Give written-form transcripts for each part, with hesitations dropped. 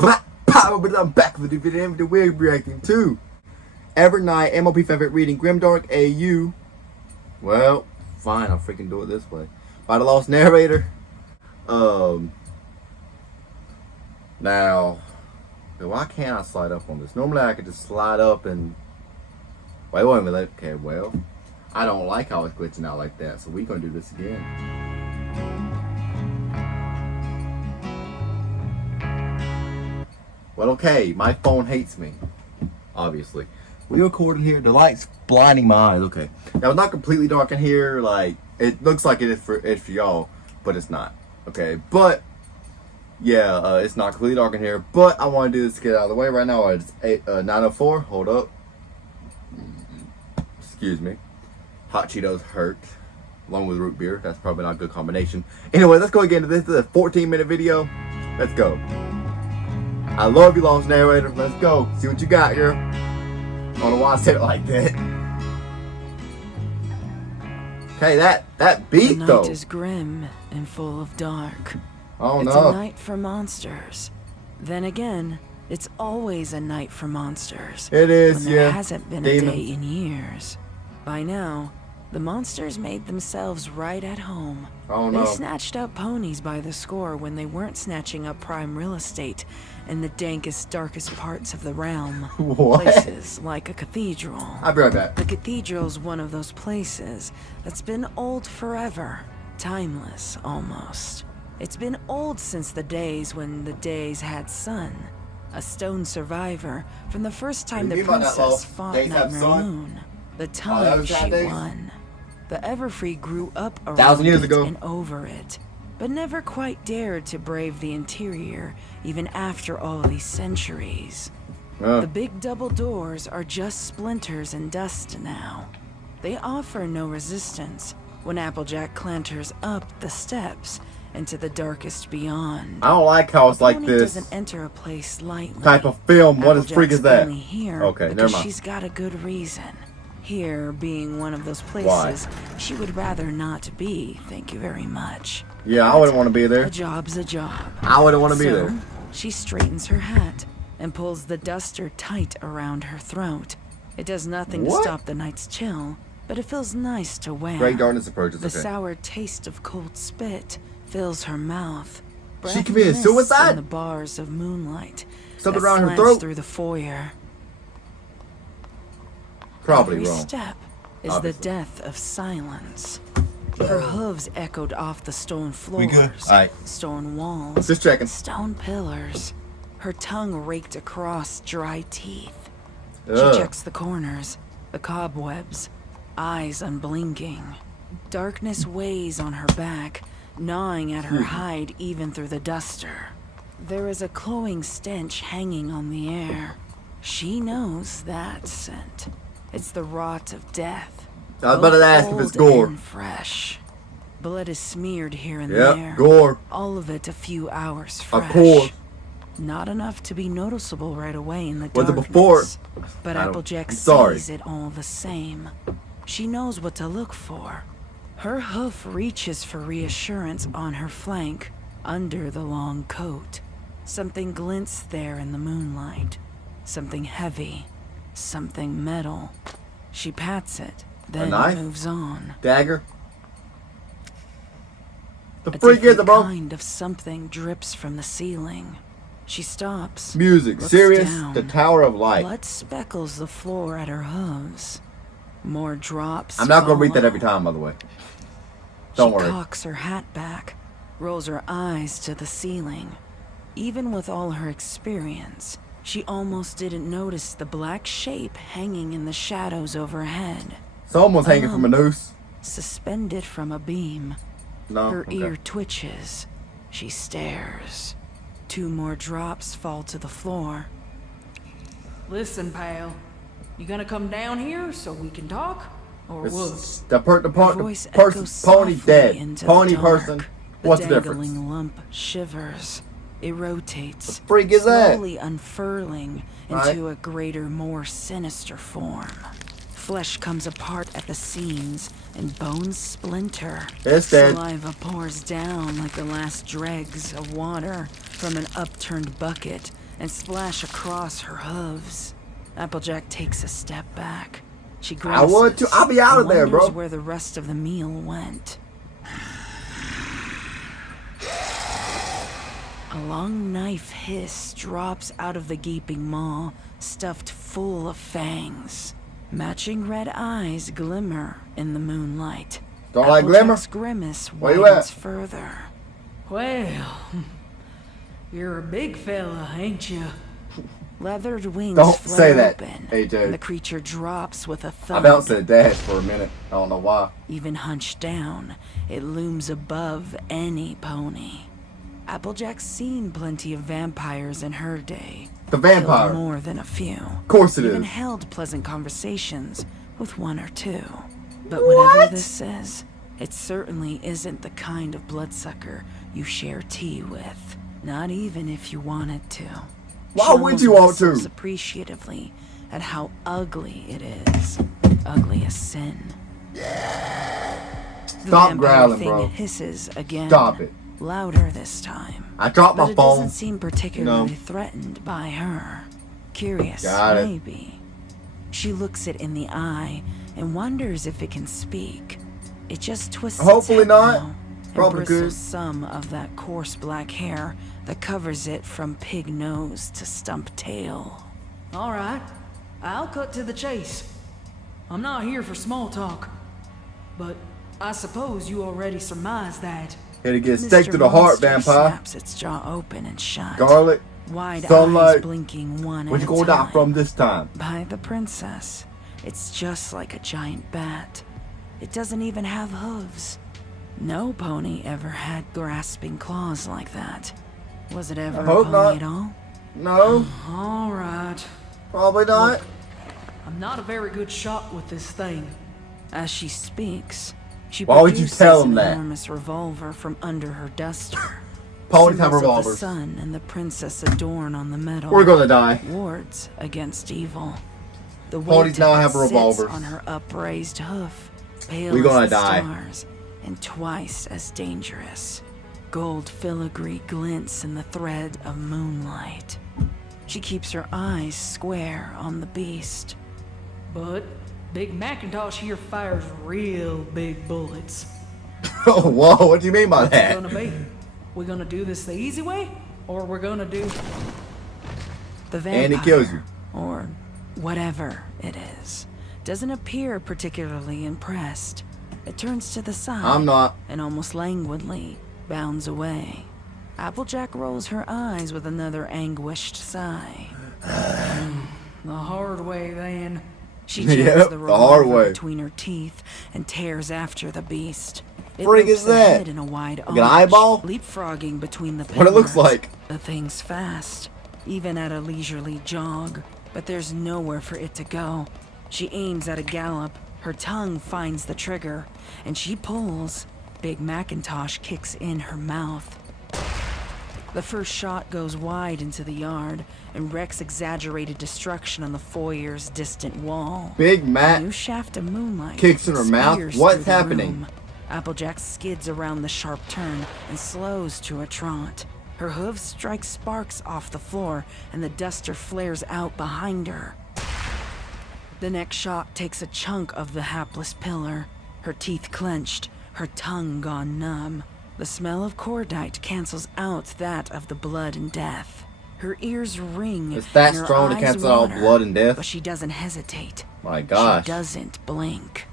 But I'm back with the video that we're reacting to. Every night, MOP favorite reading, Grimdark AU. Well, fine, I'll freaking do it this way. By the lost narrator. Now, why can't I slide up on this? Normally I could just slide up and... Wait a minute. Okay, well, I don't like how it's glitching out like that, so we're gonna do this again. Well, okay, my phone hates me, obviously. We recorded here, the light's blinding my eyes, okay. Now, it's not completely dark in here, like, it looks like it is for y'all, but it's not, okay. But, yeah, it's not completely dark in here, but I want to do this to get out of the way. Right now, it's 9:04, hold up. Excuse me. Hot Cheetos hurt, along with root beer. That's probably not a good combination. Anyway, let's go again to this. This is a 14-minute video. Let's go. I love you, lost narrator. Let's go. See what you got here. I don't know why I said it like that. Okay, that beat the though. night is grim and full of dark. Oh it's no. a night for monsters. Then again, it's always a night for monsters. It is, when there yeah. hasn't been Demons. a day in years. By now, the monsters made themselves right at home. Oh no. They snatched up ponies by the score when they weren't snatching up prime real estate in the dankest, darkest parts of the realm. What? Places like a cathedral. I'll be right back. The cathedral's one of those places that's been old forever. Timeless, almost. It's been old since the days when the days had sun. A stone survivor from the first time the princess fought Nightmare Moon. The time she won. The Everfree grew up around 1,000 years it ago. and over it, but never quite dared to brave the interior, even after all these centuries. The big double doors are just splinters and dust now. They offer no resistance when Applejack clanters up the steps into the darkest beyond. I don't like how it's like Pony this doesn't enter a place lightly. type of film. What is freak Applejack's is that? only here Okay, never because mind. she's got a good reason. Here being one of those places she would rather not be, thank you very much. Yeah, I wouldn't want to be there. A job's a job. I wouldn't want to be So, there. she straightens her hat and pulls the duster tight around her throat. It does nothing to stop the night's chill, but it feels nice to wear. Great darkness approaches. The Okay. sour taste of cold spit fills her mouth. She committed Breath suicide? in the bars of moonlight Something that around her slants throat? through the foyer. Probably Every wrong. step is Obviously. the death of silence. Her hooves echoed off the stone floors, We good? Alright. stone walls, Just checking. stone pillars. Her tongue raked across dry teeth. Ugh. She checks the corners, the cobwebs, eyes unblinking. Darkness weighs on her back, gnawing at her hide even through the duster. There is a cloying stench hanging on the air. She knows that scent. It's the rot of death. I was about to ask if it's gore. And fresh. Blood is smeared here and Yep, there. gore. All of it a few hours fresh. Of course. Not enough to be noticeable right away in the Was it darkness. before? But I don't- Applejack I'm sorry. sees it all the same. She knows what to look for. Her hoof reaches for reassurance on her flank, under the long coat. Something glints there in the moonlight. Something heavy. Something metal. She pats it, then knife? moves on. Dagger. The A freak is different it, bro? kind of something drips from the ceiling. She stops. Music. looks Serious. down. The Tower of Light. Blood speckles the floor at her hooves. More drops. I'm not gonna read that follow. every time, by the way. Don't She worry. cocks her hat back, rolls her eyes to the ceiling. Even with all her experience, she almost didn't notice the black shape hanging in the shadows overhead, Someone's hanging from a noose. suspended from a beam. No. Her Okay. ear twitches. She stares. 2 more drops fall to the floor. Listen, pal. You gonna come down here so we can talk? Or what? It's the Her person, voice echoes pony softly dead. into Pony the dark. person. What's the dangling difference? lump shivers. It rotates, The freak is that? slowly unfurling Right. into a greater, more sinister form. Flesh comes apart at the seams, and bones splinter. It's dead. Saliva pours down like the last dregs of water from an upturned bucket and splash across her hooves. Applejack takes a step back. She I would too. grimaces I'll be out of and there, bro. wonders where the rest of the meal went. A long knife hiss drops out of the gaping maw, stuffed full of fangs. Matching red eyes glimmer in the moonlight. Don't like glimmer? Applejack's grimace Where you widens at? further. Well, you're a big fella, ain't you? Leathered wings Don't flare say that, open, AJ. and the creature drops with a I thud. about said dash for a minute. I don't know why. Even hunched down, it looms above any pony. Applejack's seen plenty of vampires in her day. The vampire. Killed more than a few. Of course it Even is. held pleasant conversations with one or two. But whatever this is, it certainly isn't the kind of bloodsucker you share tea with. Not even if you wanted to. Why She would almost you want whistles to? appreciatively at how ugly it is. Ugly as sin. The Stop vampire growling, thing bro. hisses again. Stop it. Louder this time. I dropped But my it phone. doesn't seem particularly No. threatened by her. Curious, Got it. maybe. She looks it in the eye and wonders if it can speak. It just twists Hopefully its head not. now and Probably bristles could. some of that coarse black hair that covers it from pig nose to stump tail. All right, I'll cut to the chase. I'm not here for small talk, but I suppose you already surmised that. Here to get steak Mr. to the heart, Monster vampire. snaps its jaw open and shut. Garlic. Wide sunlight. eyes blinking one What at you a gonna die time. from this time? By the princess. It's just like a giant bat. It doesn't even have hooves. No pony ever had grasping claws like that. Was it ever I a hope pony not. at all? No, All right, probably not. I'm not a very good shot with this thing. As she speaks, she Why would you produces tell him an that? enormous revolver from under her duster. Ponies have Symbols of revolvers. The sun and the princess adorn on the metal. We're gonna die. Wards against evil. The Ponies weight now of it have revolvers. sits on her upraised hoof, pale We're gonna as the die. stars, and twice as dangerous. Gold filigree glints in the thread of moonlight. She keeps her eyes square on the beast. But Big Macintosh here fires real big bullets. Oh, whoa, what do you mean by What's it that? gonna be? We gonna do this the easy way, or we're gonna do? The vampire, And it kills you. or whatever it is, doesn't appear particularly impressed. It turns to the side. I'm not. And almost languidly bounds away. Applejack rolls her eyes with another anguished sigh. The hard way, then. She Yep, jams the the hard revolver way. between her teeth and tears after the beast. It Freak loops is that? ahead in a wide Like an eyeball? leapfrogging between the What it looks pillars. like. The thing's fast, even at a leisurely jog, but there's nowhere for it to go. She aims at a gallop, her tongue finds the trigger, and she pulls. Big Macintosh kicks in her mouth. The first shot goes wide into the yard and wreaks exaggerated destruction on the foyer's distant wall. Big A Matt. new shaft of moonlight Kicks in her mouth? spears What's through the happening? room. Applejack skids around the sharp turn and slows to a trot. Her hooves strike sparks off the floor, and the duster flares out behind her. The next shot takes a chunk of the hapless pillar. Her teeth clenched, her tongue gone numb. The smell of cordite cancels out that of the blood and death. Her ears ring. It's that and her strong to eyes cancel out water, blood and death? But she doesn't hesitate. My gosh. She doesn't blink.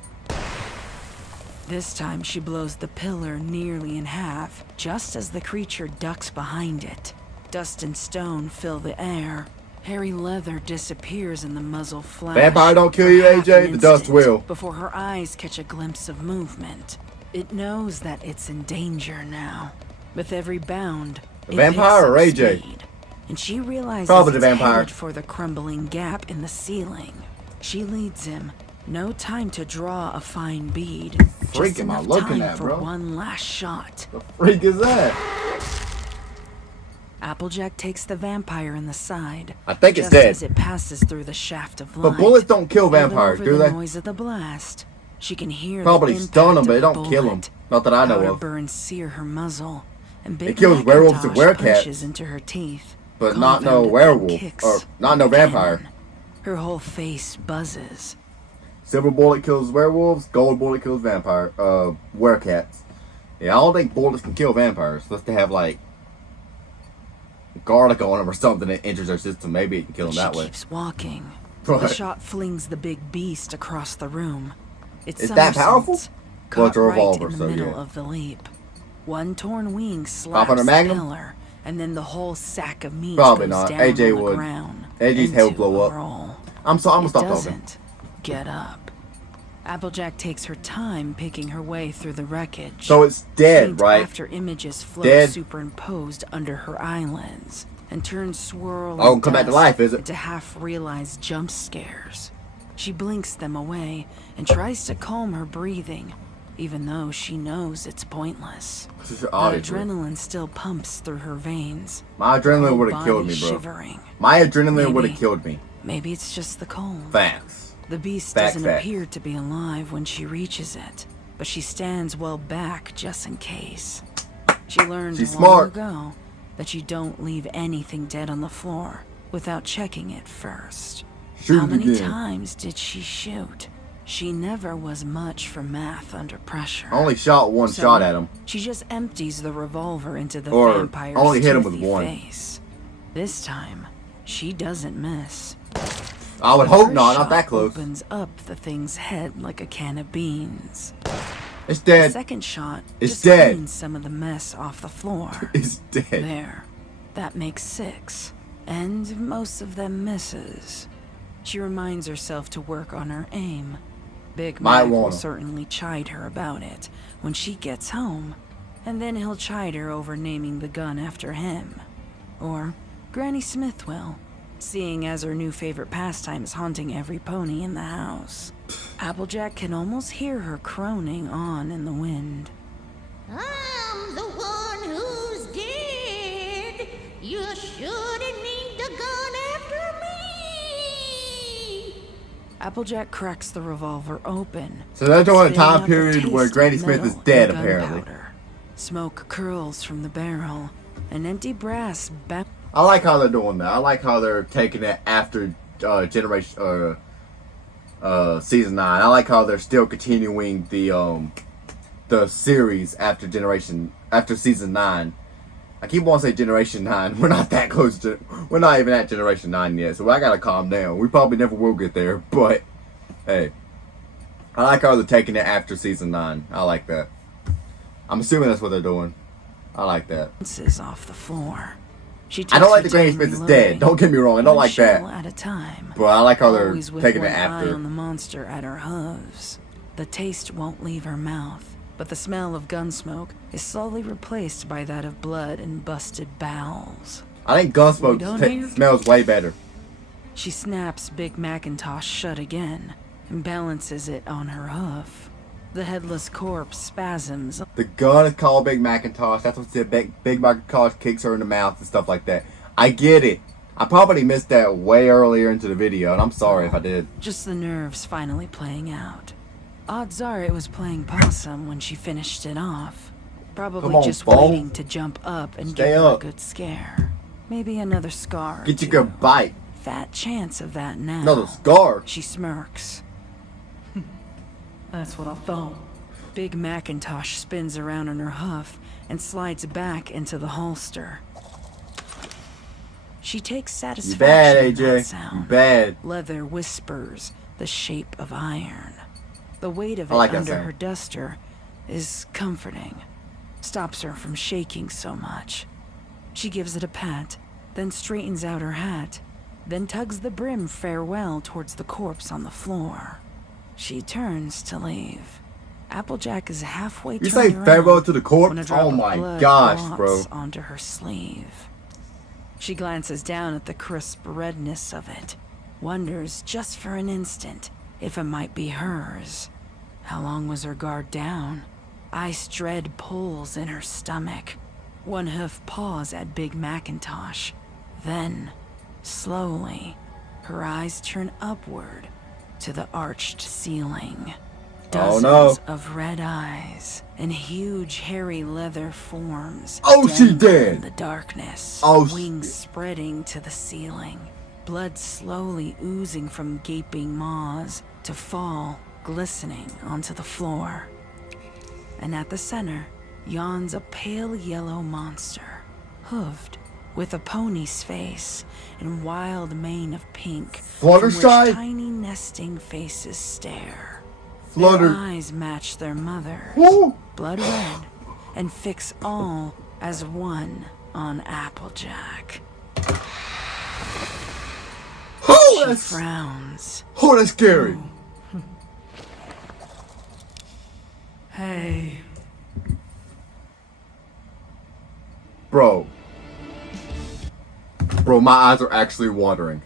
This time she blows the pillar nearly in half, just as the creature ducks behind it. Dust and stone fill the air. Hairy leather disappears in the muzzle flash. Vampire don't kill for you, half AJ. an The dust instant will. Before her eyes catch a glimpse of movement. It knows that it's in danger now. With every bound, The it vampire picks or up AJ? speed, and she realizes Probably the it's vampire. headed for the crumbling gap in the ceiling. She leads him. No time to draw a fine bead. Freak Just am I enough looking time at, for bro? one last shot. The freak is that? Applejack takes the vampire in the side. I think it's just dead. as it passes through the shaft of light. But bullets don't kill vampires, Even do over they? the noise of the blast, she can hear Probably the stun them, impact but it of the don't kill them. bullet. Not that I know Powder of. burns sear her muzzle, and Big It kills werewolves and Macintosh werecats. punches into her teeth. But not no Confounded thing werewolf. kicks Or not no like a vampire. cannon. Her whole face buzzes. Silver bullet kills werewolves. Gold bullet kills vampire. Werecats. Yeah, I don't think bullets can kill vampires. Unless they have like garlic on them or something that enters their system. Maybe it can kill them that She way. keeps walking. Right. The shot flings the big beast across the room. It Is that powerful? somersaults, Well, it's caught a revolver, right in so the middle yeah. of the leap. One torn wing Pop on slaps a the Magnum? pillar, and then the whole sack of meat Probably goes not. down AJ on the would. ground. AJ's head would into blow a up. roll. I'm gonna It stop talking. doesn't get up. Applejack takes her time picking her way through the wreckage. So it's dead, Faint right? After images float Dead. superimposed under her eyelids and turn swirling Oh, come back to dust life, is it? into half-realized jump scares. She blinks them away and tries to calm her breathing, even though she knows it's pointless. The Obviously. adrenaline still pumps through her veins. My her adrenaline whole would have killed body me, bro. Shivering. My adrenaline would Maybe. have killed me. Maybe it's just the cold. Facts. The beast Facts, doesn't facts. appear to be alive when she reaches it, but she stands well back just in case. She learned She's long smart. ago that you don't leave anything dead on the floor without checking it first. Shoot How it many again. times did she shoot? She never was much for math under pressure. I only shot one So, shot at him. She just empties the revolver into the Or vampire's only hit him with toothy one. face. This time, she doesn't miss. I would The hope first not. Not shot that close. Opens up the thing's head like a can of beans. It's The dead. second shot It's just dead. cleans some of the mess off the floor. It's dead. There. That makes 6. And most of them misses. She reminds herself to work on her aim. Big Might Mac will wanna. certainly chide her about it when she gets home. And then he'll chide her over naming the gun after him. Or Granny Smith will, seeing as her new favorite pastime is haunting every pony in the house. Applejack can almost hear her croning on in the wind. I'm the one who's dead. You shouldn't need the gun after me. Applejack cracks the revolver open. So they're doing a spitting time out the period where taste Granny of Smith is metal dead, and apparently. gunpowder. Smoke curls from the barrel. An empty brass I like how they're doing that. I like how they're taking it after season 9. I like how they're still continuing the series after season 9. I keep wanting to say generation 9. We're not that close to. We're not even at generation 9 yet, so I gotta calm down. We probably never will get there, but hey, I like how they're taking it after season 9. I like that. I'm assuming that's what they're doing. I like that. bounces off the floor. She I don't takes like her the Granny time Smith is reloading, dead. Don't get me wrong. I don't one like shell that. at a time. But I like how they're Always with taking it one eye after. on the monster at her hooves. The taste won't leave her mouth, but the smell of gun smoke is slowly replaced by that of blood and busted bowels. I think We Gunsmoke done here? smells way better. She snaps Big Macintosh shut again and balances it on her hoof. The headless corpse spasms. The gun is called Big Macintosh. That's what said. Big Macintosh kicks her in the mouth and stuff like that. I get it. I probably missed that way earlier into the video, and I'm sorry if I did. Just the nerves finally playing out. Odds are it was playing possum when she finished it off. Probably Come on, just Bo. waiting to jump up and Stay give her up. a good scare. Maybe another scar. or Get you two. good bite. Fat chance of that now. Another scar. She smirks. That's what I thought. Big Macintosh spins around on her hoof and slides back into the holster. She takes You satisfaction bad, in that AJ. You sound. bad. Leather whispers the shape of iron. The weight of it I like that under sound. her duster is comforting. Stops her from shaking so much. She gives it a pat, then straightens out her hat, then tugs the brim farewell towards the corpse on the floor. She turns to leave. Applejack is halfway You turned say around farewell to the corpse? when a drop Oh of my blood gosh, blots bro. onto her sleeve. She glances down at the crisp redness of it, wonders just for an instant if it might be hers. How long was her guard down? Ice dread pulls in her stomach. One hoof paws at Big Macintosh. Then, slowly, her eyes turn upward to the arched ceiling. Oh, Dozens no. of red eyes and huge hairy leather forms. Oh, she dangle dead. in the darkness. Oh, wings spreading to the ceiling. Blood slowly oozing from gaping maws to fall, glistening onto the floor. And at the center yawns a pale yellow monster, hooved, with a pony's face and wild mane of pink, from which Fluttershy? tiny nesting faces stare. Flutter. Their eyes match their mother's, Woo. blood red, and fix all as one on Applejack. Oh, She that's, frowns. oh, that's scary. Hey, Bro. Bro, my eyes are actually watering.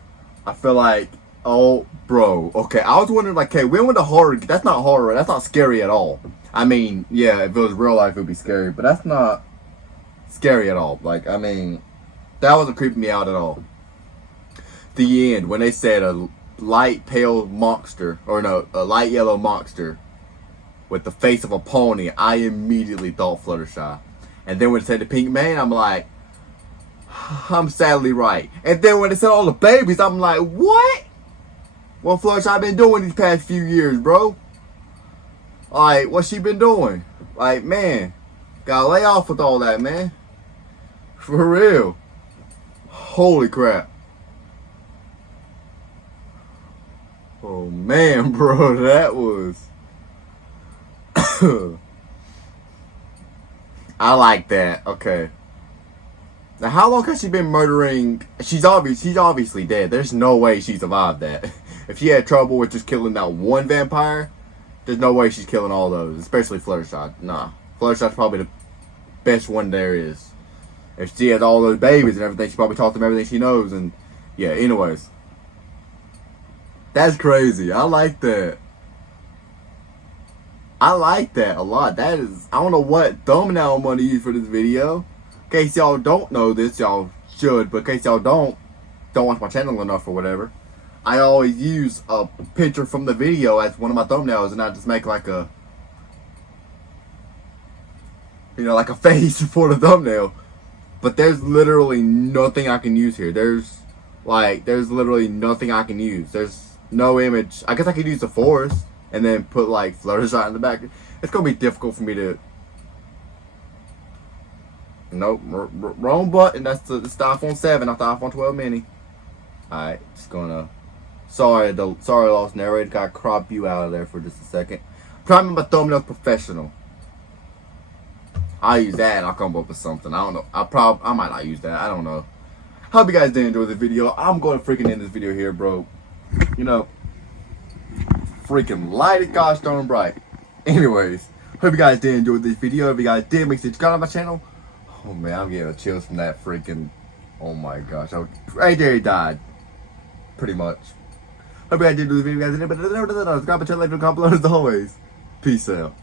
I feel like, oh, bro. Okay, I was wondering, like, okay, when would the horror, that's not horror, that's not scary at all. I mean, yeah, if it was real life, it would be scary, but that's not scary at all. Like, I mean, that wasn't creeping me out at all. The end, when they said a light pale monster, or no, a light yellow monster with the face of a pony, I immediately thought Fluttershy. And then when it said the pink mane, I'm like, I'm sadly right. And then when it said all the babies, I'm like, what? What Fluttershy been doing these past few years, bro? Like, what's she been doing? Like, man, gotta lay off with all that, man. For real. Holy crap. Oh, man, bro, that was... I like that. Okay. Now, how long has she been murdering? She's obviously dead. There's no way she survived that. If she had trouble with just killing that one vampire, there's no way she's killing all those, especially Fluttershy. Nah, Fluttershy's probably the best one there is. If she has all those babies and everything, she probably taught them everything she knows. And yeah, anyways, that's crazy. I like that. I like that a lot. That is, I don't know what thumbnail I'm going to use for this video. In case y'all don't know this, y'all should. But in case y'all don't watch my channel enough or whatever, I always use a picture from the video as one of my thumbnails, and I just make like a, you know, like a face for the thumbnail. But there's literally nothing I can use here. There's literally nothing I can use. There's no image. I guess I could use the forest and then put like Fluttershy in the back. It's gonna be difficult for me to. Nope, wrong button. That's the iPhone 7, not the iPhone 12 mini. Alright, just gonna. Sorry, lost narrator. Gotta crop you out of there for just a second. I'm trying to make my thumbnails professional. I'll use that and I'll come up with something. I don't know. I might not use that. I don't know. Hope you guys did enjoy this video. I'm going to freaking end this video here, bro. You know, freaking light it, gosh darn bright. Anyways, hope you guys did enjoy this video. If you guys did, make sure you subscribe to my channel. Oh man, I'm getting a chills from that freaking. Oh my gosh, right there he died. Pretty much. Hope you guys did enjoy this video, guys. Subscribe to the channel, leave a comment as always. Peace out.